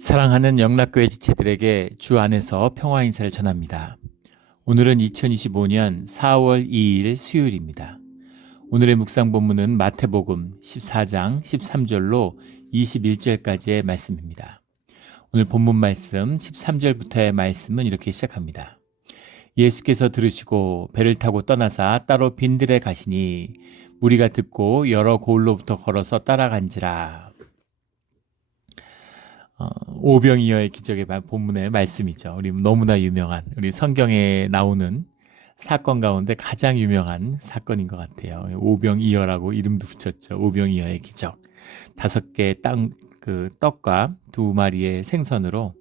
사랑하는 영락교회 지체들에게 주 안에서 평화 인사를 전합니다. 오늘은 2025년 4월 2일 수요일입니다. 오늘의 묵상 본문은 마태복음 14장 13절로 21절까지의 말씀입니다. 오늘 본문 말씀 13절부터의 말씀은 이렇게 시작합니다. 예수께서 들으시고 배를 타고 떠나사 따로 빈들에 가시니 무리가 듣고 여러 고을로부터 걸어서 따라간지라. 오병이어의 기적의 본문의 말씀이죠. 우리 너무나 유명한, 우리 성경에 나오는 사건 가운데 가장 유명한 사건인 것 같아요. 오병이어라고 이름도 붙였죠. 오병이어의 기적. 5개의 떡과 2마리의 생선으로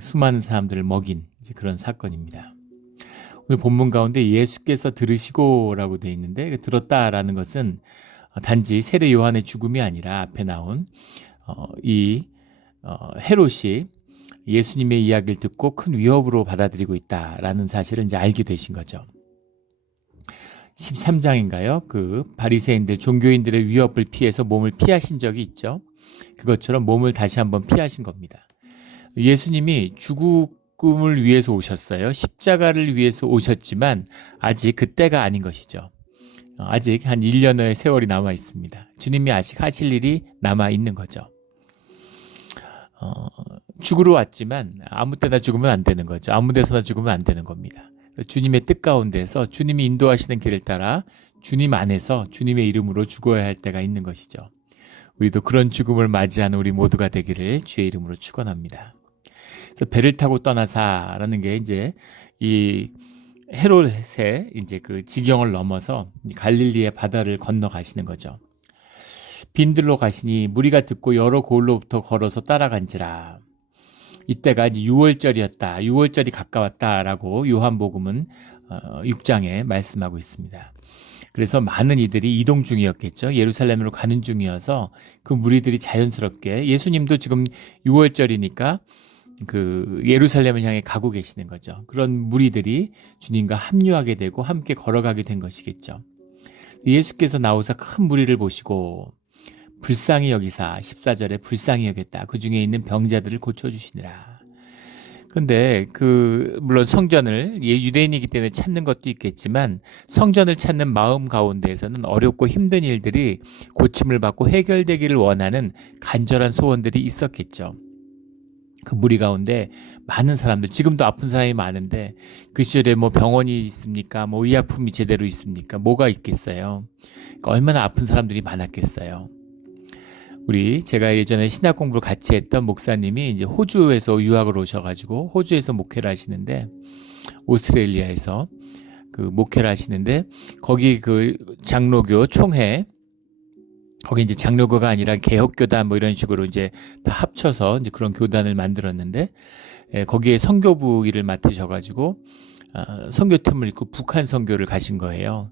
수많은 사람들을 먹인 그런 사건입니다. 오늘 본문 가운데 예수께서 들으시고라고 되어 있는데, 들었다라는 것은 단지 세례 요한의 죽음이 아니라 앞에 나온 헤롯이 예수님의 이야기를 듣고 큰 위협으로 받아들이고 있다라는 사실을 이제 알게 되신 거죠. 13장인가요? 그 바리새인들, 종교인들의 위협을 피해서 몸을 피하신 적이 있죠. 그것처럼 몸을 다시 한번 피하신 겁니다. 예수님이 죽음을 위해서 오셨어요. 십자가를 위해서 오셨지만 아직 그때가 아닌 것이죠. 아직 한 1년의 세월이 남아 있습니다. 주님이 아직 하실 일이 남아 있는 거죠. 죽으러 왔지만 아무 때나 죽으면 안 되는 거죠. 아무 데서나 죽으면 안 되는 겁니다. 주님의 뜻 가운데서 주님이 인도하시는 길을 따라 주님 안에서 주님의 이름으로 죽어야 할 때가 있는 것이죠. 우리도 그런 죽음을 맞이하는 우리 모두가 되기를 주의 이름으로 축원합니다. 그래서 배를 타고 떠나사라는 게 이제 이 헤롯의 이제 그 지경을 넘어서 갈릴리의 바다를 건너가시는 거죠. 빈들로 가시니 무리가 듣고 여러 고을로부터 걸어서 따라간지라. 이때가 이제 6월절이었다. 6월절이 가까웠다라고 요한복음은 6장에 말씀하고 있습니다. 그래서 많은 이들이 이동 중이었겠죠. 예루살렘으로 가는 중이어서 그 무리들이 자연스럽게, 예수님도 지금 6월절이니까 그 예루살렘을 향해 가고 계시는 거죠. 그런 무리들이 주님과 합류하게 되고 함께 걸어가게 된 것이겠죠. 예수께서 나오사 큰 무리를 보시고 불쌍히 여기사, 14절에 불쌍히 여겼다. 그 중에 있는 병자들을 고쳐주시니라. 근데 물론 성전을 유대인이기 때문에 찾는 것도 있겠지만 성전을 찾는 마음 가운데에서는 어렵고 힘든 일들이 고침을 받고 해결되기를 원하는 간절한 소원들이 있었겠죠. 그 무리 가운데 많은 사람들, 지금도 아픈 사람이 많은데 그 시절에 뭐 병원이 있습니까? 뭐 의약품이 제대로 있습니까? 뭐가 있겠어요? 그러니까 얼마나 아픈 사람들이 많았겠어요. 제가 예전에 신학 공부를 같이 했던 목사님이 이제 호주에서 유학을 오셔가지고 호주에서 목회를 하시는데, 오스트레일리아에서 그 목회를 하시는데, 거기 그 장로교 총회, 거기 이제 장로교가 아니라 개혁교단 뭐 이런 식으로 이제 다 합쳐서 이제 그런 교단을 만들었는데, 거기에 선교부 일을 맡으셔가지고 선교팀을 입고 북한 선교를 가신 거예요.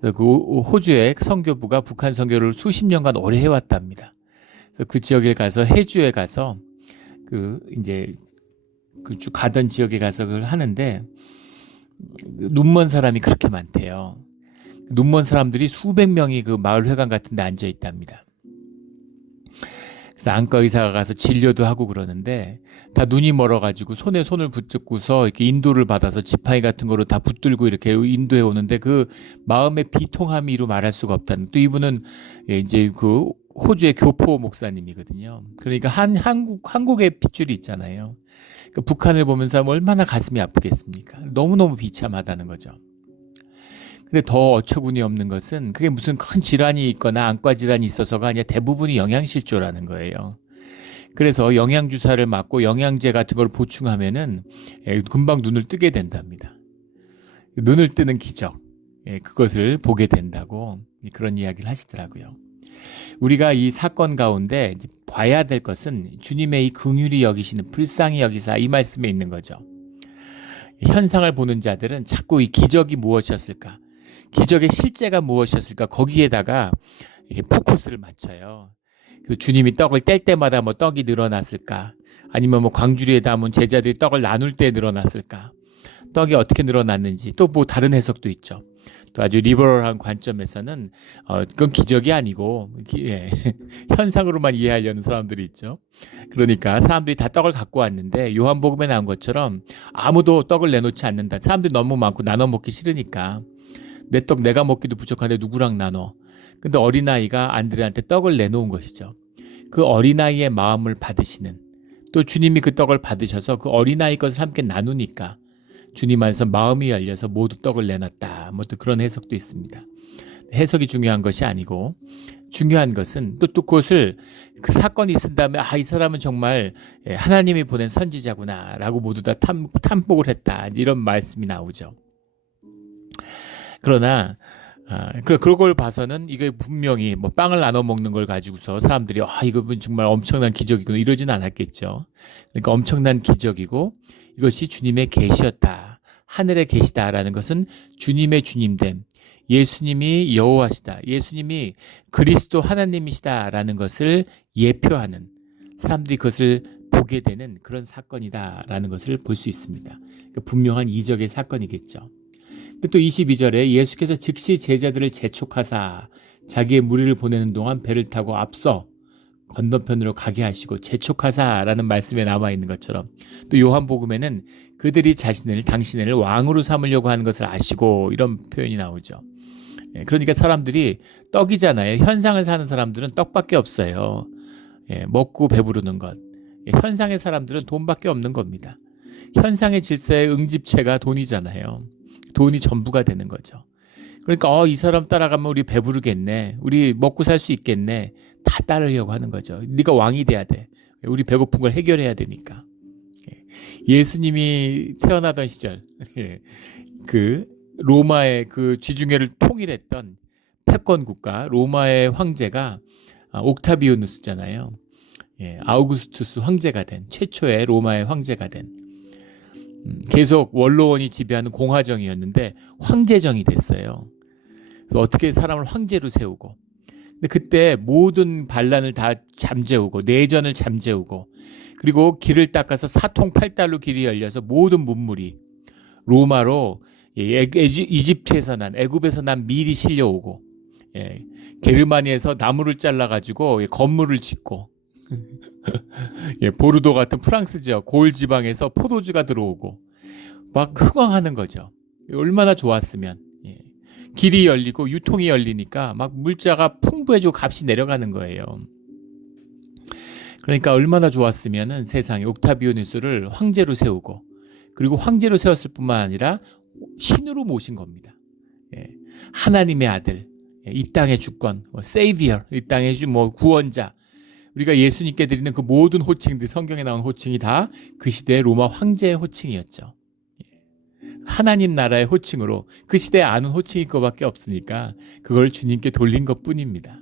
그래서 그 호주의 선교부가 북한 선교를 수십 년간 오래 해왔답니다. 그래서 그 지역에 가서, 해주에 가서 이제 쭉 가던 지역에 가서 그걸 하는데, 눈먼 사람이 그렇게 많대요. 눈먼 사람들이 수백 명이 그 마을 회관 같은 데 앉아 있답니다. 그래서 안과 의사가 가서 진료도 하고 그러는데 다 눈이 멀어가지고 손에 손을 붙잡고서 이렇게 인도를 받아서 지팡이 같은 거로 다 붙들고 이렇게 인도해 오는데 그 마음의 비통함이 이루 말할 수가 없다는. 또 이분은 이제 그 호주의 교포 목사님이거든요. 그러니까 한국의 핏줄이 있잖아요. 그러니까 북한을 보면서 얼마나 가슴이 아프겠습니까? 너무너무 비참하다는 거죠. 근데 더 어처구니 없는 것은 그게 무슨 큰 질환이 있거나 안과 질환이 있어서가 아니라 대부분이 영양실조라는 거예요. 그래서 영양주사를 맞고 영양제 같은 걸 보충하면은 금방 눈을 뜨게 된답니다. 눈을 뜨는 기적, 그것을 보게 된다고 그런 이야기를 하시더라고요. 우리가 이 사건 가운데 봐야 될 것은 주님의 이 긍휼히 여기시는, 불쌍히 여기사, 이 말씀에 있는 거죠. 현상을 보는 자들은 자꾸 이 기적이 무엇이었을까, 기적의 실제가 무엇이었을까, 거기에다가 이렇게 포커스를 맞춰요. 주님이 떡을 뗄 때마다 뭐 떡이 늘어났을까, 아니면 뭐 광주리에 담은 제자들이 떡을 나눌 때 늘어났을까, 떡이 어떻게 늘어났는지, 또 뭐 다른 해석도 있죠. 또 아주 리버럴한 관점에서는 그건 기적이 아니고 현상으로만 이해하려는 사람들이 있죠. 그러니까 사람들이 다 떡을 갖고 왔는데 요한복음에 나온 것처럼 아무도 떡을 내놓지 않는다. 사람들이 너무 많고 나눠 먹기 싫으니까 내 떡 내가 먹기도 부족한데 누구랑 나눠. 근데 어린아이가 안드레한테 떡을 내놓은 것이죠. 그 어린아이의 마음을 받으시는, 또 주님이 그 떡을 받으셔서 그 어린아이 것을 함께 나누니까 주님 안에서 마음이 열려서 모두 떡을 내놨다. 뭐 또 그런 해석도 있습니다. 해석이 중요한 것이 아니고 중요한 것은 또 그것을 그 사건이 있은 다음에 이 사람은 정말 하나님이 보낸 선지자구나 라고 모두 다 탐복을 했다. 이런 말씀이 나오죠. 그러나 그런 걸 봐서는 이게 분명히 뭐 빵을 나눠 먹는 걸 가지고서 사람들이 이거 정말 엄청난 기적이구나 이러지는 않았겠죠. 그러니까 엄청난 기적이고 이것이 주님의 계시였다. 하늘의 계시다라는 것은 주님의 주님됨, 예수님이 여호와시다, 예수님이 그리스도 하나님이시다라는 것을 예표하는, 사람들이 그것을 보게 되는 그런 사건이다라는 것을 볼 수 있습니다. 그러니까 분명한 이적의 사건이겠죠. 또 22절에 예수께서 즉시 제자들을 재촉하사 자기의 무리를 보내는 동안 배를 타고 앞서 건너편으로 가게 하시고, 재촉하사라는 말씀에 나와 있는 것처럼 또 요한복음에는 그들이 당신을 왕으로 삼으려고 하는 것을 아시고, 이런 표현이 나오죠. 그러니까 사람들이 떡이잖아요. 현상을 사는 사람들은 떡밖에 없어요. 먹고 배부르는 것. 현상의 사람들은 돈밖에 없는 겁니다. 현상의 질서의 응집체가 돈이잖아요. 돈이 전부가 되는 거죠. 그러니까 이 사람 따라가면 우리 배부르겠네, 우리 먹고 살 수 있겠네, 다 따르려고 하는 거죠. 네가 왕이 돼야 돼. 우리 배고픈 걸 해결해야 되니까. 예수님이 태어나던 시절 그 로마의 그 지중해를 통일했던 패권 국가 로마의 황제가 옥타비아누스잖아요. 아우구스투스 황제가 된, 최초의 로마의 황제가 된, 계속 원로원이 지배하는 공화정이었는데 황제정이 됐어요. 그래서 어떻게 사람을 황제로 세우고, 근데 그때 모든 반란을 다 잠재우고, 내전을 잠재우고, 그리고 길을 닦아서 사통팔달로 길이 열려서 모든 문물이 로마로 이집트에서 난, 애굽에서 난 밀이 실려오고, 게르마니에서 나무를 잘라가지고 건물을 짓고, 보르도 같은 프랑스 지역 고을 지방에서 포도주가 들어오고 막 흥황하는 거죠. 얼마나 좋았으면. 길이 열리고 유통이 열리니까 막 물자가 풍부해지고 값이 내려가는 거예요. 그러니까 얼마나 좋았으면은 세상에 옥타비아누스를 황제로 세우고, 그리고 황제로 세웠을 뿐만 아니라 신으로 모신 겁니다. 하나님의 아들, 이 땅의 주권, 세이비어, 이 땅의 구원자. 우리가 예수님께 드리는 그 모든 호칭들, 성경에 나온 호칭이 다 그 시대의 로마 황제의 호칭이었죠. 하나님 나라의 호칭으로 그 시대에 아는 호칭이 그거밖에 없으니까 그걸 주님께 돌린 것뿐입니다.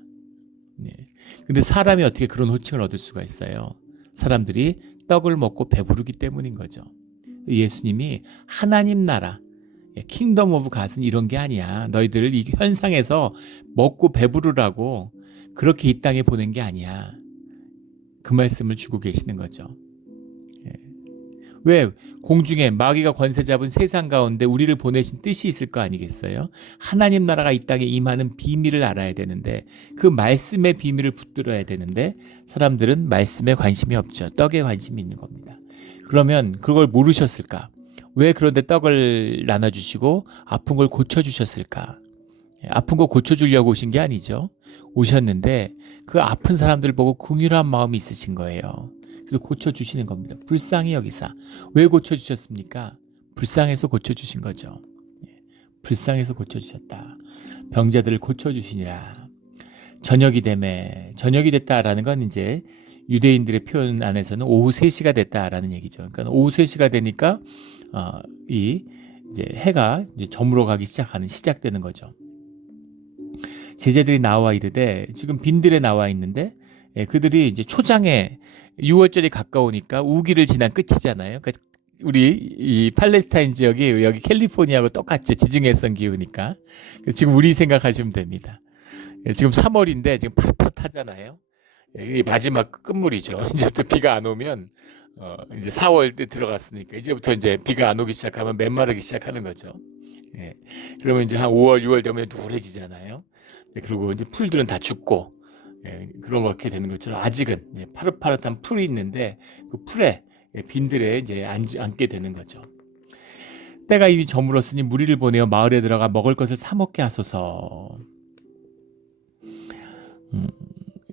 근데 사람이 어떻게 그런 호칭을 얻을 수가 있어요? 사람들이 떡을 먹고 배부르기 때문인 거죠. 예수님이 하나님 나라, 킹덤 오브 갓은 이런 게 아니야. 너희들을 이 현상에서 먹고 배부르라고 그렇게 이 땅에 보낸 게 아니야. 그 말씀을 주고 계시는 거죠. 왜? 공중에 마귀가 권세 잡은 세상 가운데 우리를 보내신 뜻이 있을 거 아니겠어요? 하나님 나라가 이 땅에 임하는 비밀을 알아야 되는데, 그 말씀의 비밀을 붙들어야 되는데 사람들은 말씀에 관심이 없죠. 떡에 관심이 있는 겁니다. 그러면 그걸 모르셨을까? 왜 그런데 떡을 나눠주시고 아픈 걸 고쳐주셨을까? 아픈 거 고쳐주려고 오신 게 아니죠. 오셨는데 그 아픈 사람들 보고 긍휼한 마음이 있으신 거예요. 그래서 고쳐주시는 겁니다. 불쌍히 여기사. 왜 고쳐주셨습니까? 불쌍해서 고쳐주신 거죠. 불쌍해서 고쳐주셨다. 병자들을 고쳐주시니라. 저녁이 됐다라는 건 이제 유대인들의 표현 안에서는 오후 3시가 됐다라는 얘기죠. 그러니까 오후 3시가 되니까 이제 해가 이제 저물어 가기 시작되는 거죠. 제자들이 나와 이르되, 지금 빈들에 나와 있는데 그들이 이제 초장에 6월절이 가까우니까 우기를 지난 끝이잖아요. 그러니까 우리 이 팔레스타인 지역이 여기 캘리포니아하고 똑같죠. 지중해성 기후니까. 지금 우리 생각하시면 됩니다. 지금 3월인데 지금 푸릇푸릇하잖아요. 이 마지막 끝물이죠. 이제부터 비가 안 오면 이제 4월 때 들어갔으니까 이제부터 이제 비가 안 오기 시작하면 메마르기 시작하는 거죠. 예. 그러면 이제 한 5월, 6월 되면 누래지잖아요. 그리고 이제 풀들은 다 죽고, 예, 그런 게 되는 것처럼 아직은 예, 파릇파릇한 풀이 있는데 그 풀에 예, 빈들에 이제 앉게 되는 거죠. 때가 이미 저물었으니 무리를 보내어 마을에 들어가 먹을 것을 사 먹게 하소서.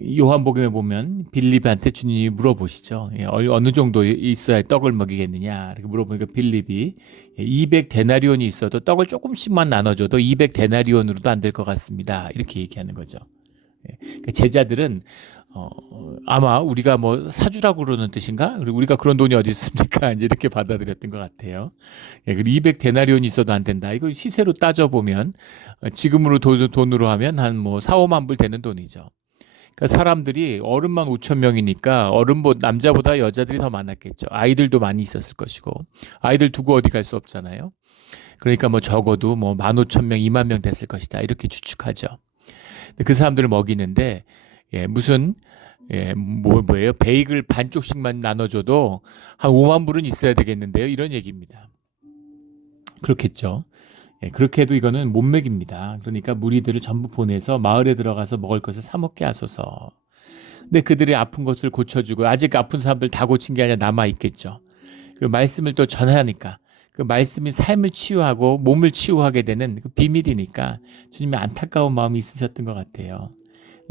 요한복음에 보면 빌립한테 주님이 물어보시죠. 예, 어느 정도 있어야 떡을 먹이겠느냐 이렇게 물어보니까 빌립이 200데나리온이 있어도 떡을 조금씩만 나눠줘도 200데나리온으로도 안 될 것 같습니다. 이렇게 얘기하는 거죠. 예, 그러니까 제자들은 아마 우리가 뭐 사주라고 그러는 뜻인가? 그리고 우리가 그런 돈이 어디 있습니까? 이제 이렇게 받아들였던 것 같아요. 예, 200데나리온이 있어도 안 된다. 이거 시세로 따져보면 지금으로 돈으로 하면 한 뭐 4, 5만 불 되는 돈이죠. 그러니까 사람들이 어른만 5천 명이니까 남자보다 여자들이 더 많았겠죠. 아이들도 많이 있었을 것이고 아이들 두고 어디 갈 수 없잖아요. 그러니까 뭐 적어도 뭐 15,000명, 2만 명 됐을 것이다 이렇게 추측하죠. 그 사람들을 먹이는데 예, 무슨 뭐예요? 베이글 반쪽씩만 나눠줘도 한 5만 불은 있어야 되겠는데요. 이런 얘기입니다. 그렇겠죠. 예, 그렇게 해도 이거는 못 먹입니다. 그러니까 무리들을 전부 보내서 마을에 들어가서 먹을 것을 사 먹게 하소서. 근데 그들이 아픈 것을 고쳐주고 아직 아픈 사람들 다 고친 게 아니라 남아 있겠죠. 그리고 말씀을 또 전하니까 그 말씀이 삶을 치유하고 몸을 치유하게 되는 그 비밀이니까 주님이 안타까운 마음이 있으셨던 것 같아요.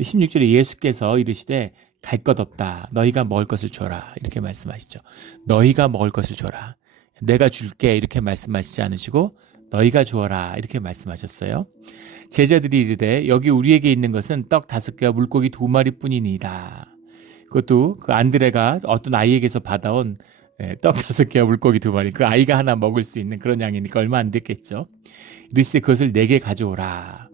16절에 예수께서 이르시되 갈 것 없다. 너희가 먹을 것을 줘라. 이렇게 말씀하시죠. 너희가 먹을 것을 줘라. 내가 줄게 이렇게 말씀하시지 않으시고 너희가 주어라 이렇게 말씀하셨어요. 제자들이 이르되 여기 우리에게 있는 것은 떡 5개와 물고기 2마리뿐이니이다. 그것도 그 안드레가 어떤 아이에게서 받아온 떡 5개와 물고기 2마리. 그 아이가 하나 먹을 수 있는 그런 양이니까 얼마 안 됐겠죠. 이르시되 그것을 내게 가져오라.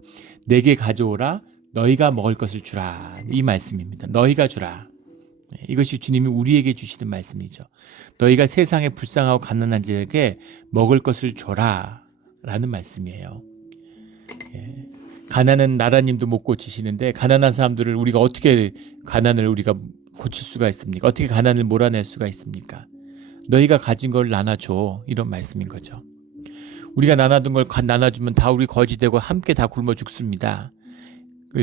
내게 가져오라. 너희가 먹을 것을 주라. 이 말씀입니다. 너희가 주라. 이것이 주님이 우리에게 주시는 말씀이죠. 너희가 세상에 불쌍하고 가난한 자에게 먹을 것을 줘라 라는 말씀이에요. 예. 가난은 나라님도 못 고치시는데 가난한 사람들을 우리가 어떻게 가난을 우리가 고칠 수가 있습니까? 어떻게 가난을 몰아낼 수가 있습니까? 너희가 가진 걸 나눠줘 이런 말씀인 거죠. 우리가 나눠둔 걸 나눠주면 다 우리 거지되고 함께 다 굶어 죽습니다.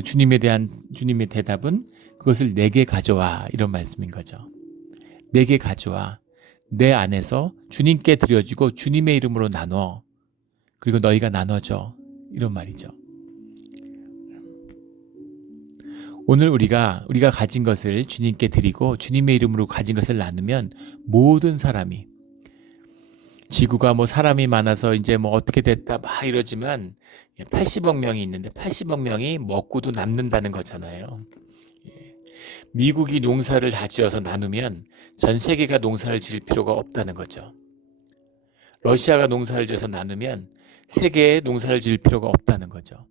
주님의 대답은 그것을 내게 가져와 이런 말씀인 거죠. 내게 가져와 내 안에서 주님께 드려지고 주님의 이름으로 나눠 그리고 너희가 나눠줘 이런 말이죠. 오늘 우리가 가진 것을 주님께 드리고 주님의 이름으로 가진 것을 나누면 모든 사람이 지구가 뭐 사람이 많아서 이제 뭐 어떻게 됐다 막 이러지만 80억 명이 있는데 80억 명이 먹고도 남는다는 거잖아요. 미국이 농사를 다 지어서 나누면 전 세계가 농사를 지을 필요가 없다는 거죠. 러시아가 농사를 지어서 나누면 세계에 농사를 지을 필요가 없다는 거죠.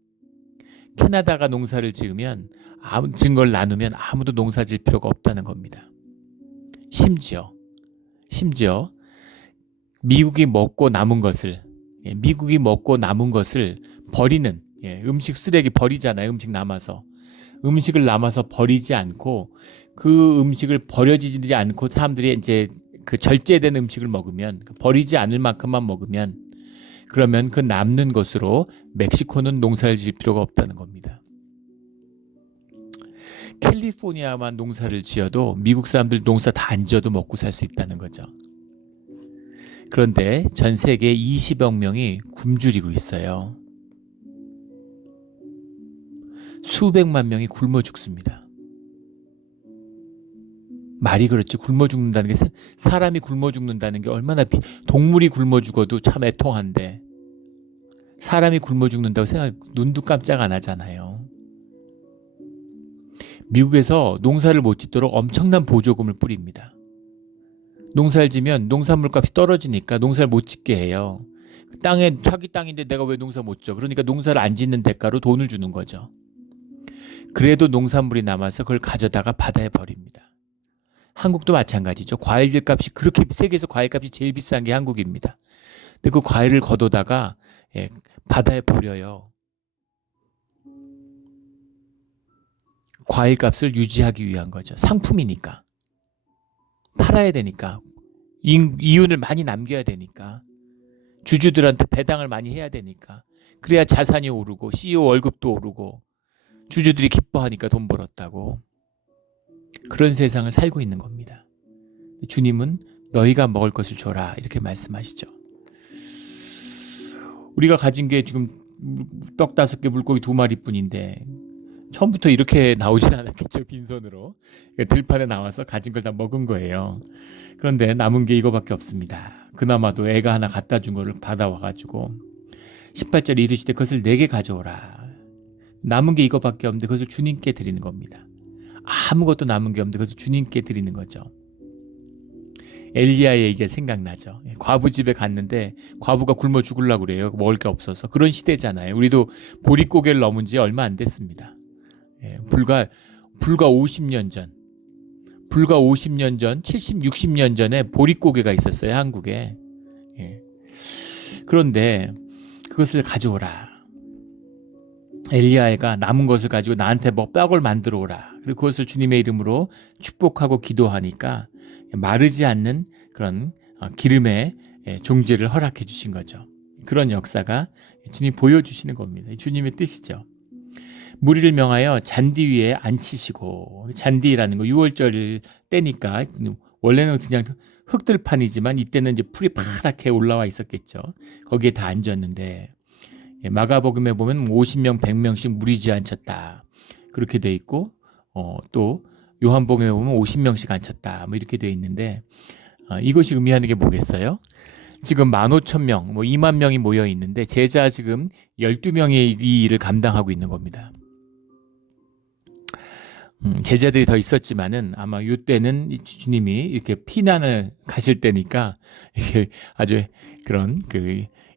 캐나다가 농사를 지은 걸 나누면 아무도 농사 지을 필요가 없다는 겁니다. 심지어 미국이 먹고 남은 것을 버리는 음식 쓰레기 버리잖아요. 음식을 남아서 버리지 않고 그 음식을 버려지지 않고 사람들이 이제 그 절제된 음식을 먹으면 버리지 않을 만큼만 먹으면 그러면 그 남는 것으로 멕시코는 농사를 지을 필요가 없다는 겁니다. 캘리포니아만 농사를 지어도 미국 사람들 농사 다 안 지어도 먹고 살 수 있다는 거죠. 그런데 전 세계 20억 명이 굶주리고 있어요. 수백만 명이 굶어 죽습니다. 말이 그렇지 굶어 죽는다는 게 사람이 굶어 죽는다는 게 얼마나 동물이 굶어 죽어도 참 애통한데 사람이 굶어 죽는다고 눈도 깜짝 안 하잖아요. 미국에서 농사를 못 짓도록 엄청난 보조금을 뿌립니다. 농사를 지면 농산물 값이 떨어지니까 농사를 못 짓게 해요. 자기 땅인데 내가 왜 농사 못 져? 그러니까 농사를 안 짓는 대가로 돈을 주는 거죠. 그래도 농산물이 남아서 그걸 가져다가 바다에 버립니다. 한국도 마찬가지죠. 과일들 값이 그렇게 세계에서 과일 값이 제일 비싼 게 한국입니다. 근데 그 과일을 걷어다가 바다에 버려요. 과일 값을 유지하기 위한 거죠. 상품이니까. 팔아야 되니까. 이윤을 많이 남겨야 되니까. 주주들한테 배당을 많이 해야 되니까. 그래야 자산이 오르고 CEO 월급도 오르고 주주들이 기뻐하니까 돈 벌었다고. 그런 세상을 살고 있는 겁니다. 주님은 너희가 먹을 것을 줘라 이렇게 말씀하시죠. 우리가 가진 게 지금 떡 5개 물고기 2마리뿐인데 처음부터 이렇게 나오진 않았겠죠. 빈손으로 들판에 나와서 가진 걸 다 먹은 거예요. 그런데 남은 게 이거밖에 없습니다. 그나마도 애가 하나 갖다 준 거를 받아와가지고 18절에 이르시되 그것을 내게 가져오라. 남은 게 이거밖에 없는데 그것을 주님께 드리는 겁니다. 아무것도 남은 게 없는데 그것을 주님께 드리는 거죠. 엘리야의 얘기가 생각나죠. 과부 집에 갔는데 과부가 굶어 죽으려고 그래요. 먹을 게 없어서. 그런 시대잖아요. 우리도 보릿고개를 넘은 지 얼마 안 됐습니다. 불과 50년 전, 70, 60년 전에 보릿고개가 있었어요. 한국에. 그런데 그것을 가져오라. 엘리야가 남은 것을 가지고 나한테 떡을 만들어 오라. 그리고 그것을 주님의 이름으로 축복하고 기도하니까 마르지 않는 그런 기름의 종지를 허락해 주신 거죠. 그런 역사가 주님 보여주시는 겁니다. 주님의 뜻이죠. 무리를 명하여 잔디 위에 앉히시고, 잔디라는 거 6월절 때니까 원래는 그냥 흙들판이지만 이때는 이제 풀이 파랗게 올라와 있었겠죠. 거기에 다 앉았는데 마가복음에 보면 50명 100명씩 무리지어 앉혔다 그렇게 돼 있고, 또 요한복음에 보면 50명씩 앉혔다 뭐 이렇게 돼 있는데, 이것이 의미하는 게 뭐겠어요? 지금 15,000명, 2만 명이 모여 있는데 제자 지금 12명이 이 일을 감당하고 있는 겁니다. 제자들이 더 있었지만은 아마 이때는 주님이 이렇게 피난을 가실 때니까 이렇게 아주 그런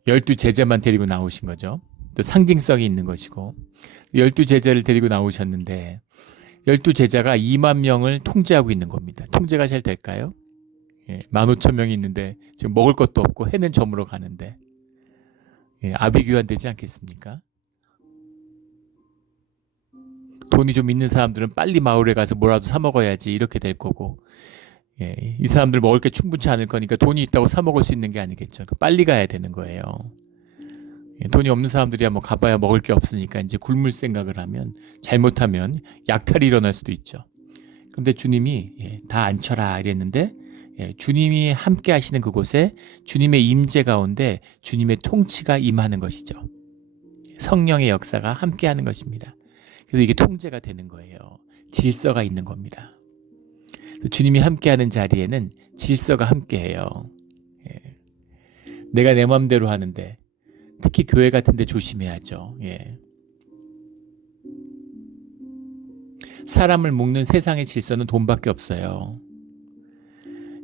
12제자만 데리고 나오신 거죠. 또 상징성이 있는 것이고, 12제자를 데리고 나오셨는데 12제자가 2만 명을 통제하고 있는 겁니다. 통제가 잘 될까요? 15,000명이 있는데 지금 먹을 것도 없고 해는 저물어 가는데 아비규환 되지 않겠습니까? 돈이 좀 있는 사람들은 빨리 마을에 가서 뭐라도 사 먹어야지 이렇게 될 거고, 이 사람들 먹을 게 충분치 않을 거니까 돈이 있다고 사 먹을 수 있는 게 아니겠죠. 빨리 가야 되는 거예요. 돈이 없는 사람들이야 뭐 가봐야 먹을 게 없으니까 이제 굶을 생각을 하면 잘못하면 약탈이 일어날 수도 있죠. 그런데 주님이 다 앉혀라 이랬는데, 주님이 함께 하시는 그곳에 주님의 임재 가운데 주님의 통치가 임하는 것이죠. 성령의 역사가 함께 하는 것입니다. 그래서 이게 통제가 되는 거예요. 질서가 있는 겁니다. 주님이 함께하는 자리에는 질서가 함께해요. 내가 내 마음대로 하는데, 특히 교회 같은 데 조심해야죠. 사람을 묶는 세상의 질서는 돈밖에 없어요.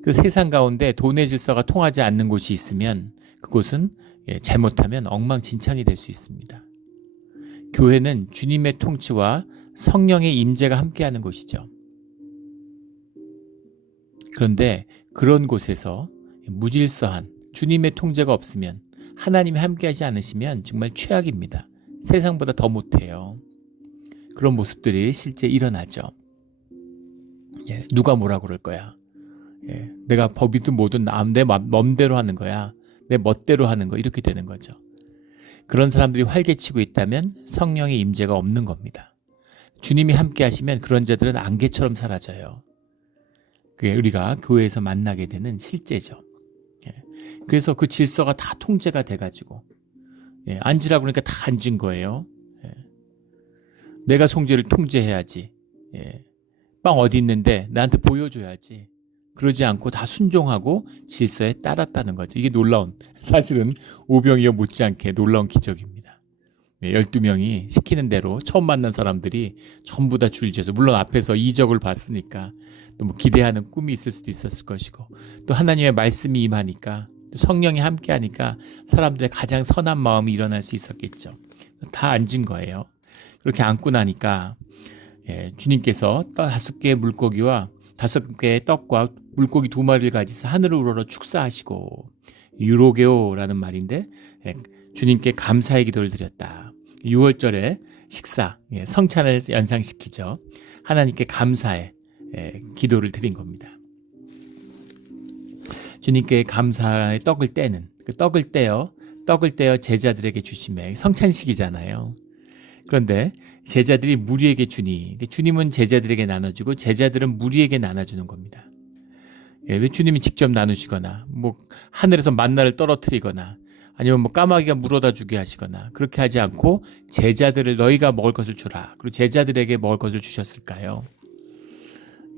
그 세상 가운데 돈의 질서가 통하지 않는 곳이 있으면 그곳은 잘못하면 엉망진창이 될 수 있습니다. 교회는 주님의 통치와 성령의 임재가 함께하는 곳이죠. 그런데 그런 곳에서 무질서한 주님의 통제가 없으면, 하나님이 함께하지 않으시면 정말 최악입니다. 세상보다 더 못해요. 그런 모습들이 실제 일어나죠. 누가 뭐라 그럴 거야. 내가 법이든 뭐든 내 맘대로 하는 거야. 내 멋대로 하는 거, 이렇게 되는 거죠. 그런 사람들이 활개치고 있다면 성령의 임재가 없는 겁니다. 주님이 함께 하시면 그런 자들은 안개처럼 사라져요. 그게 우리가 교회에서 만나게 되는 실제죠. 그래서 그 질서가 다 통제가 돼가지고 앉으라고 그러니까 다 앉은 거예요. 내가 송제를 통제해야지. 빵 어디 있는데 나한테 보여줘야지. 그러지 않고 다 순종하고 질서에 따랐다는 거죠. 이게 놀라운, 사실은 오병이어 못지않게 놀라운 기적입니다. 12명이 시키는 대로 처음 만난 사람들이 전부 다 줄지어서, 물론 앞에서 이적을 봤으니까 또 뭐 기대하는 꿈이 있을 수도 있었을 것이고, 또 하나님의 말씀이 임하니까, 또 성령이 함께하니까 사람들의 가장 선한 마음이 일어날 수 있었겠죠. 다 앉은 거예요. 그렇게 앉고 나니까 주님께서 5개의 물고기와 5개의 떡과 물고기 2마리를 가지사 하늘을 우러러 축사하시고, 유로게오라는 말인데 주님께 감사의 기도를 드렸다. 6월절에 식사, 성찬을 연상시키죠. 하나님께 감사의 기도를 드린 겁니다. 주님께 감사의 떡을 떼는, 그 떡을 떼어 떡을 떼어 제자들에게 주시매. 성찬식이잖아요. 그런데 제자들이 무리에게 주니 주님은 제자들에게 나눠주고 제자들은 무리에게 나눠주는 겁니다. 왜 주님이 직접 나누시거나 뭐 하늘에서 만나를 떨어뜨리거나 아니면 뭐 까마귀가 물어다 주게 하시거나 그렇게 하지 않고 제자들을 너희가 먹을 것을 주라. 그리고 제자들에게 먹을 것을 주셨을까요?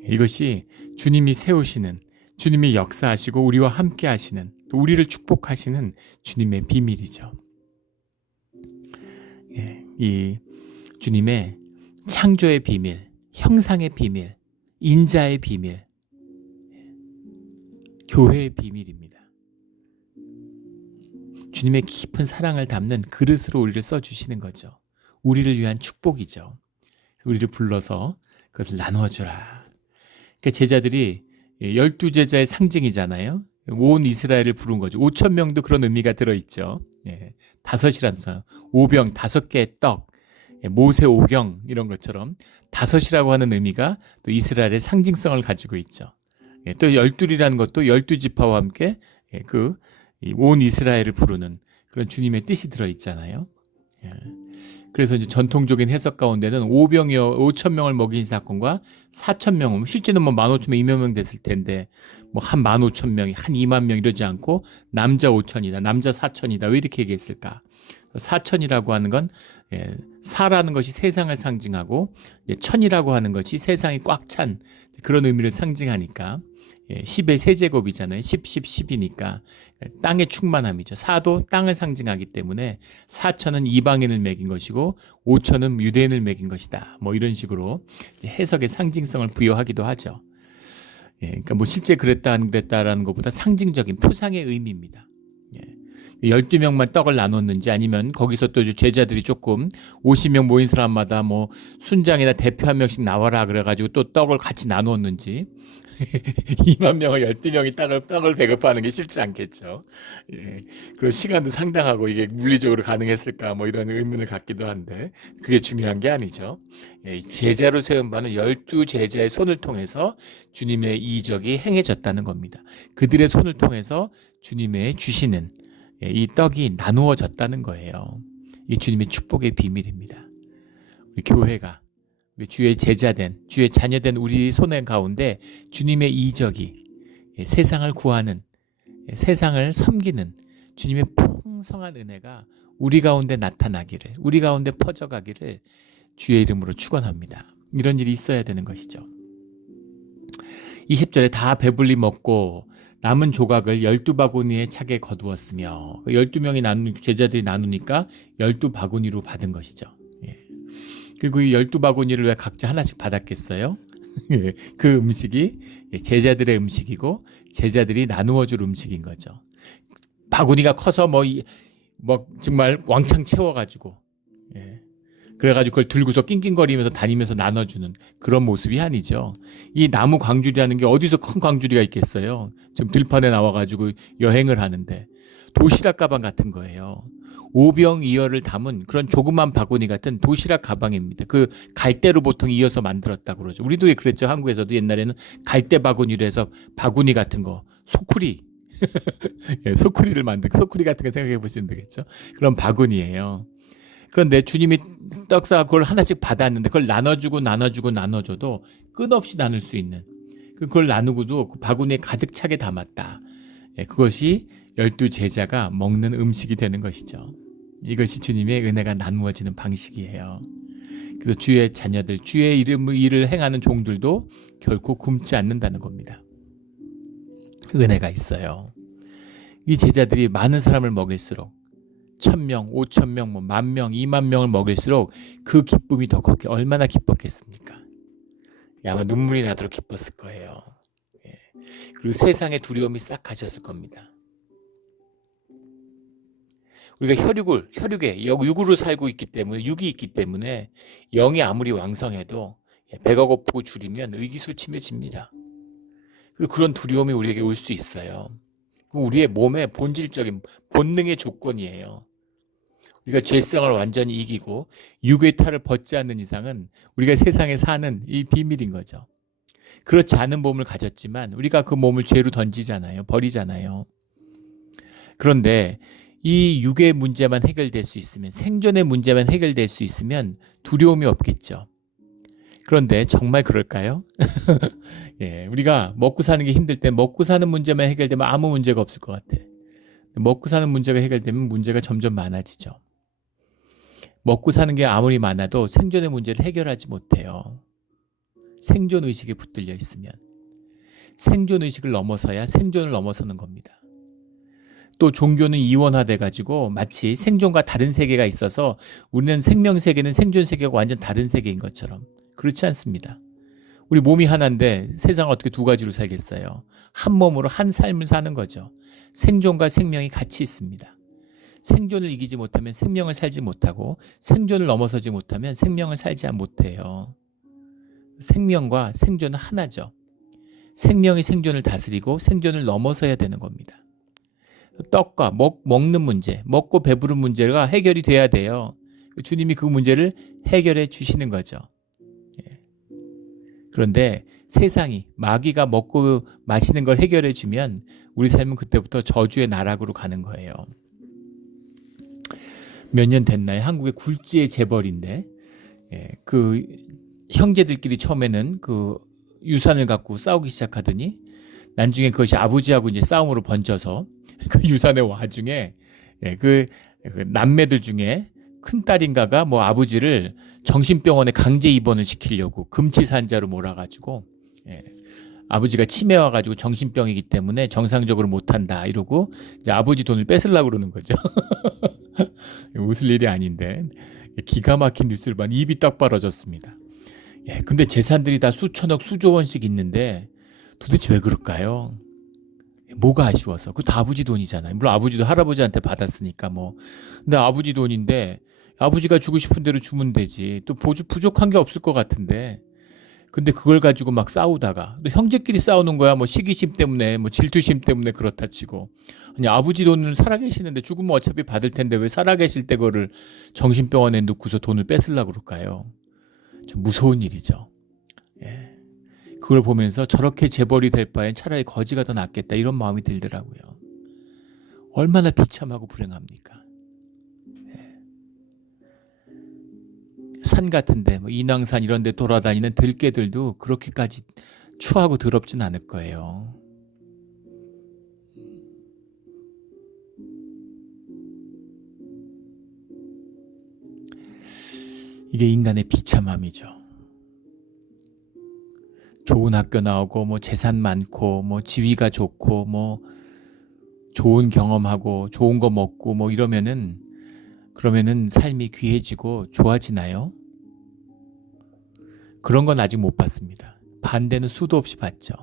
이것이 주님이 세우시는, 주님이 역사하시고 우리와 함께 하시는, 우리를 축복하시는 주님의 비밀이죠. 이 주님의 창조의 비밀, 형상의 비밀, 인자의 비밀, 교회의 비밀입니다. 주님의 깊은 사랑을 담는 그릇으로 우리를 써주시는 거죠. 우리를 위한 축복이죠. 우리를 불러서 그것을 나누어주라. 그러니까 제자들이 12제자의 상징이잖아요. 온 이스라엘을 부른 거죠. 5천 명도 그런 의미가 들어있죠. 다섯이라는 선, 오병, 5개의 떡, 모세 오경 이런 것처럼 다섯이라고 하는 의미가 또 이스라엘의 상징성을 가지고 있죠. 또 12이라는 것도 12지파와 함께 그 온 이스라엘을 부르는 그런 주님의 뜻이 들어있잖아요. 그래서 이제 전통적인 해석 가운데는 5천 명을 먹인 사건과 4천 명은 실제는 뭐 15,000명, 2만 명 됐을 텐데 뭐 한 15,000명이 한 2만 명 이러지 않고 남자 5천이다, 남자 4천이다 왜 이렇게 얘기했을까? 4천이라고 하는 건 사라는 것이 세상을 상징하고 천이라고 하는 것이 세상이 꽉 찬 그런 의미를 상징하니까 10의 세제곱이잖아요. 10, 10, 10이니까 땅의 충만함이죠. 사도 땅을 상징하기 때문에 4천은 이방인을 매긴 것이고 5천은 유대인을 매긴 것이다. 뭐 이런 식으로 해석의 상징성을 부여하기도 하죠. 그러니까 뭐 실제 그랬다 안 그랬다라는 것보다 상징적인 표상의 의미입니다. 12명만 떡을 나눴는지 아니면 거기서 또 제자들이 조금 50명 모인 사람마다 뭐 순장이나 대표 한 명씩 나와라 그래가지고 또 떡을 같이 나누었는지 2만 명을 12명이 떡을 배급하는 게 쉽지 않겠죠. 그리고 시간도 상당하고 이게 물리적으로 가능했을까 뭐 이런 의문을 갖기도 한데 그게 중요한 게 아니죠. 제자로 세운 바는 12제자의 손을 통해서 주님의 이적이 행해졌다는 겁니다. 그들의 손을 통해서 주님의 주시는 이 떡이 나누어졌다는 거예요. 이 주님의 축복의 비밀입니다. 우리 교회가 우리 주의 제자된, 주의 자녀된 우리 손의 가운데 주님의 이적이 세상을 구하는, 세상을 섬기는 주님의 풍성한 은혜가 우리 가운데 나타나기를, 우리 가운데 퍼져가기를 주의 이름으로 축원합니다. 이런 일이 있어야 되는 것이죠. 20절에 다 배불리 먹고 남은 조각을 12바구니에 차게 거두었으며 12명이 제자들이 나누니까 12바구니로 받은 것이죠. 그리고 이 12바구니를 왜 각자 하나씩 받았겠어요? 그 음식이 제자들의 음식이고 제자들이 나누어 줄 음식인 거죠. 바구니가 커서 뭐 정말 왕창 채워가지고 그래가지고 그걸 들고서 낑낑거리면서 다니면서 나눠주는 그런 모습이 아니죠. 이 나무 광주리라는 게 어디서 큰 광주리가 있겠어요. 지금 들판에 나와가지고 여행을 하는데 도시락 가방 같은 거예요. 오병이어를 담은 그런 조그만 바구니 같은 도시락 가방입니다. 그 갈대로 보통 이어서 만들었다고 그러죠. 우리도 그랬죠. 한국에서도 옛날에는 갈대 바구니로 해서 바구니 같은 거, 소쿠리. 소쿠리를 소쿠리 같은 거 생각해 보시면 되겠죠. 그런 바구니예요. 그런데 주님이 떡사 그걸 하나씩 받았는데 그걸 나눠줘도 끝없이 나눌 수 있는 그걸 나누고도 그 바구니에 가득 차게 담았다. 그것이 12제자가 먹는 음식이 되는 것이죠. 이것이 주님의 은혜가 나누어지는 방식이에요. 그래서 주의 자녀들, 주의 일을 행하는 종들도 결코 굶지 않는다는 겁니다. 은혜가 있어요. 이 제자들이 많은 사람을 먹일수록 1,000명, 5,000명, 10,000명, 20,000명을 먹일수록 그 기쁨이 더 컸게 얼마나 기뻤겠습니까? 아마 눈물이 나도록 기뻤을 거예요. 그리고 세상의 두려움이 싹 가셨을 겁니다. 우리가 혈육에 육으로 살고 있기 때문에 육이 있기 때문에 영이 아무리 왕성해도 배가 고프고 줄이면 의기소침해집니다. 그리고 그런 두려움이 우리에게 올 수 있어요. 우리의 몸의 본질적인 본능의 조건이에요. 우리가 죄성을 완전히 이기고 육의 탈을 벗지 않는 이상은 우리가 세상에 사는 이 비밀인 거죠. 그렇지 않은 몸을 가졌지만 우리가 그 몸을 죄로 던지잖아요. 버리잖아요. 그런데 이 육의 문제만 해결될 수 있으면, 생존의 문제만 해결될 수 있으면 두려움이 없겠죠. 그런데 정말 그럴까요? 예, 우리가 먹고 사는 게 힘들 때 먹고 사는 문제만 해결되면 아무 문제가 없을 것 같아. 먹고 사는 문제가 해결되면 문제가 점점 많아지죠. 먹고 사는 게 아무리 많아도 생존의 문제를 해결하지 못해요. 생존 의식에 붙들려 있으면. 생존 의식을 넘어서야 생존을 넘어서는 겁니다. 또 종교는 이원화돼 가지고 마치 생존과 다른 세계가 있어서 우리는 생명 세계는 생존 세계가 완전 다른 세계인 것처럼. 그렇지 않습니다. 우리 몸이 하나인데 세상을 어떻게 두 가지로 살겠어요? 한 몸으로 한 삶을 사는 거죠. 생존과 생명이 같이 있습니다. 생존을 이기지 못하면 생명을 살지 못하고, 생존을 넘어서지 못하면 생명을 살지 못해요. 생명과 생존은 하나죠. 생명이 생존을 다스리고 생존을 넘어서야 되는 겁니다. 떡과 먹는 문제, 먹고 배부른 문제가 해결이 돼야 돼요. 주님이 그 문제를 해결해 주시는 거죠. 그런데 세상이, 마귀가 먹고 마시는 걸 해결해 주면 우리 삶은 그때부터 저주의 나락으로 가는 거예요. 몇 년 됐나요? 한국의 굴지의 재벌인데, 그 형제들끼리 처음에는 그 유산을 갖고 싸우기 시작하더니 나중에 그것이 아버지하고 이제 싸움으로 번져서 그 유산의 와중에 그 남매들 중에 큰 딸인가가 뭐 아버지를 정신병원에 강제 입원을 시키려고 금치산자로 몰아가지고, 아버지가 치매 와가지고 정신병이기 때문에 정상적으로 못한다 이러고 이제 아버지 돈을 뺏으려고 그러는 거죠. 웃을 일이 아닌데 기가 막힌 뉴스를 봐 입이 딱 벌어졌습니다. 근데 재산들이 다 수천억 수조 원씩 있는데 도대체 왜 그럴까요? 뭐가 아쉬워서? 그거 다 아버지 돈이잖아요. 물론 아버지도 할아버지한테 받았으니까 뭐. 근데 아버지 돈인데 아버지가 주고 싶은 대로 주면 되지. 또 부족한 게 없을 것 같은데. 근데 그걸 가지고 막 싸우다가 또 형제끼리 싸우는 거야. 뭐 시기심 때문에, 뭐 질투심 때문에 그렇다 치고. 아니 아버지 돈을 살아계시는데 죽으면 어차피 받을 텐데 왜 살아계실 때 그거를 정신병원에 넣고서 돈을 뺏으려고 그럴까요? 참 무서운 일이죠. 그걸 보면서 저렇게 재벌이 될 바엔 차라리 거지가 더 낫겠다 이런 마음이 들더라고요. 얼마나 비참하고 불행합니까? 산 같은데 뭐 인왕산 이런 데 돌아다니는 들개들도 그렇게까지 추하고 더럽진 않을 거예요. 이게 인간의 비참함이죠. 좋은 학교 나오고 뭐 재산 많고 뭐 지위가 좋고 뭐 좋은 경험하고 좋은 거 먹고 뭐 그러면은 삶이 귀해지고 좋아지나요? 그런 건 아직 못 봤습니다. 반대는 수도 없이 봤죠.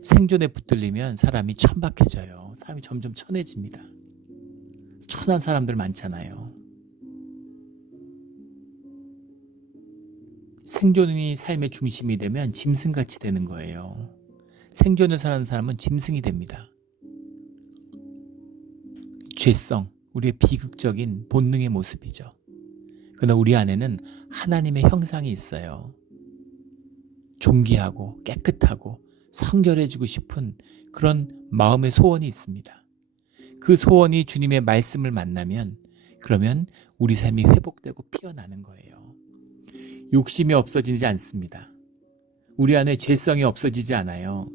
생존에 붙들리면 사람이 천박해져요. 사람이 점점 천해집니다. 천한 사람들 많잖아요. 생존이 삶의 중심이 되면 짐승같이 되는 거예요. 생존을 사는 사람은 짐승이 됩니다. 죄성, 우리의 비극적인 본능의 모습이죠. 그러나 우리 안에는 하나님의 형상이 있어요. 존귀하고 깨끗하고 성결해지고 싶은 그런 마음의 소원이 있습니다. 그 소원이 주님의 말씀을 만나면 그러면 우리 삶이 회복되고 피어나는 거예요. 욕심이 없어지지 않습니다. 우리 안에 죄성이 없어지지 않아요.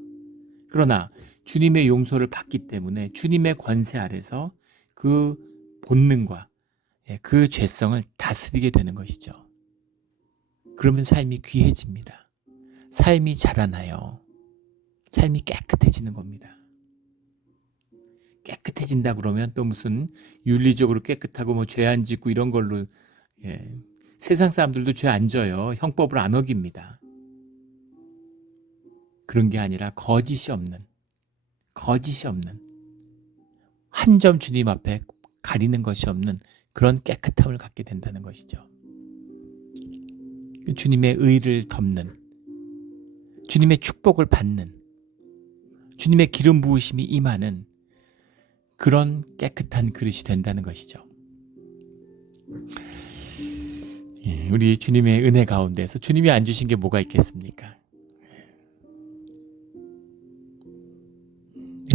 그러나 주님의 용서를 받기 때문에 주님의 권세 아래서 그 본능과 그 죄성을 다스리게 되는 것이죠. 그러면 삶이 귀해집니다. 삶이 자라나요. 삶이 깨끗해지는 겁니다. 깨끗해진다 그러면 또 무슨 윤리적으로 깨끗하고 뭐 죄 안 짓고 이런 걸로 세상 사람들도 죄 안 져요. 형법을 안 어깁니다. 그런 게 아니라 거짓이 없는 한 점 주님 앞에 가리는 것이 없는 그런 깨끗함을 갖게 된다는 것이죠. 주님의 의를 덮는, 주님의 축복을 받는, 주님의 기름 부으심이 임하는 그런 깨끗한 그릇이 된다는 것이죠. 우리 주님의 은혜 가운데서 주님이 안 주신 게 뭐가 있겠습니까?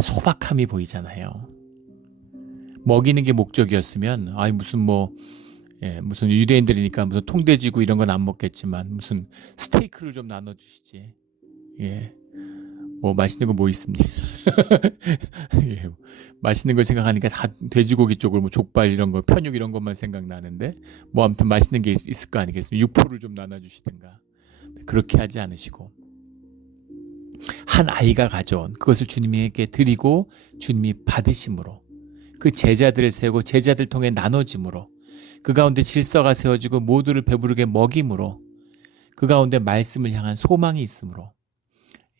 소박함이 보이잖아요. 먹이는 게 목적이었으면 아니 무슨 무슨 유대인들이니까 무슨 통돼지고 이런 건 안 먹겠지만 무슨 스테이크를 좀 나눠주시지. 예. 맛있는 거 뭐 있습니까? 예. 맛있는 걸 생각하니까 다 돼지고기 쪽으로 족발 이런 거, 편육 이런 것만 생각나는데 아무튼 맛있는 게 있을 거 아니겠습니까? 육포를 좀 나눠주시든가. 그렇게 하지 않으시고 한 아이가 가져온 그것을 주님에게 드리고 주님이 받으심으로 그 제자들을 세우고 제자들 통해 나눠짐으로 그 가운데 질서가 세워지고 모두를 배부르게 먹임으로 그 가운데 말씀을 향한 소망이 있으므로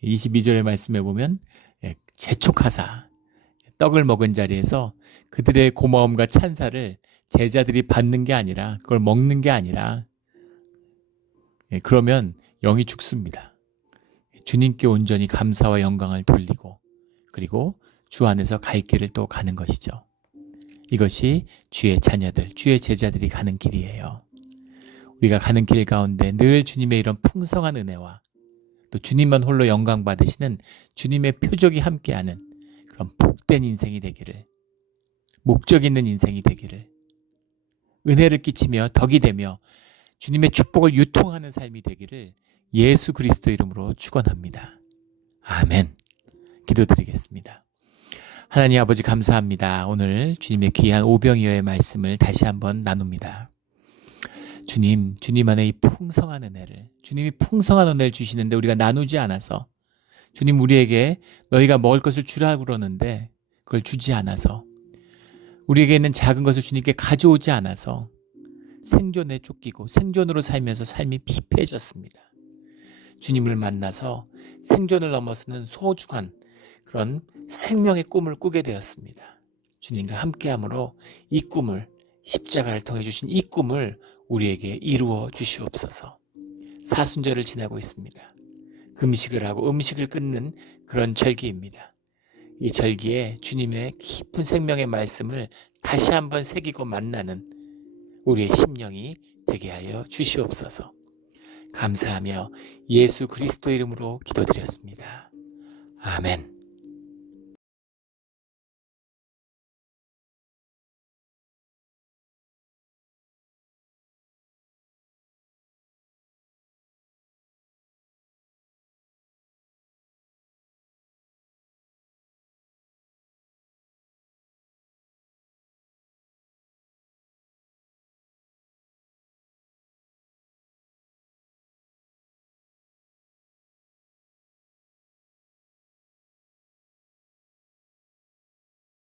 22절의 말씀에 보면 재촉하사 떡을 먹은 자리에서 그들의 고마움과 찬사를 제자들이 받는 게 아니라 그걸 먹는 게 아니라 그러면 영이 죽습니다. 주님께 온전히 감사와 영광을 돌리고 그리고 주 안에서 갈 길을 또 가는 것이죠. 이것이 주의 자녀들, 주의 제자들이 가는 길이에요. 우리가 가는 길 가운데 늘 주님의 이런 풍성한 은혜와 또 주님만 홀로 영광 받으시는 주님의 표적이 함께하는 그런 복된 인생이 되기를, 목적 있는 인생이 되기를, 은혜를 끼치며 덕이 되며 주님의 축복을 유통하는 삶이 되기를 예수 그리스도 이름으로 축원합니다. 아멘. 기도드리겠습니다. 하나님 아버지 감사합니다. 오늘 주님의 귀한 오병이어의 말씀을 다시 한번 나눕니다. 주님 안에 이 풍성한 은혜를, 주님이 풍성한 은혜를 주시는데 우리가 나누지 않아서, 주님 우리에게 너희가 먹을 것을 주라고 그러는데 그걸 주지 않아서, 우리에게 있는 작은 것을 주님께 가져오지 않아서 생존에 쫓기고 생존으로 살면서 삶이 피폐해졌습니다. 주님을 만나서 생존을 넘어서는 소중한 그런 생명의 꿈을 꾸게 되었습니다. 주님과 함께함으로 이 꿈을, 십자가를 통해 주신 이 꿈을 우리에게 이루어 주시옵소서. 사순절을 지나고 있습니다. 금식을 하고 음식을 끊는 그런 절기입니다. 이 절기에 주님의 깊은 생명의 말씀을 다시 한번 새기고 만나는 우리의 심령이 되게 하여 주시옵소서. 감사하며 예수 그리스도 이름으로 기도드렸습니다. 아멘.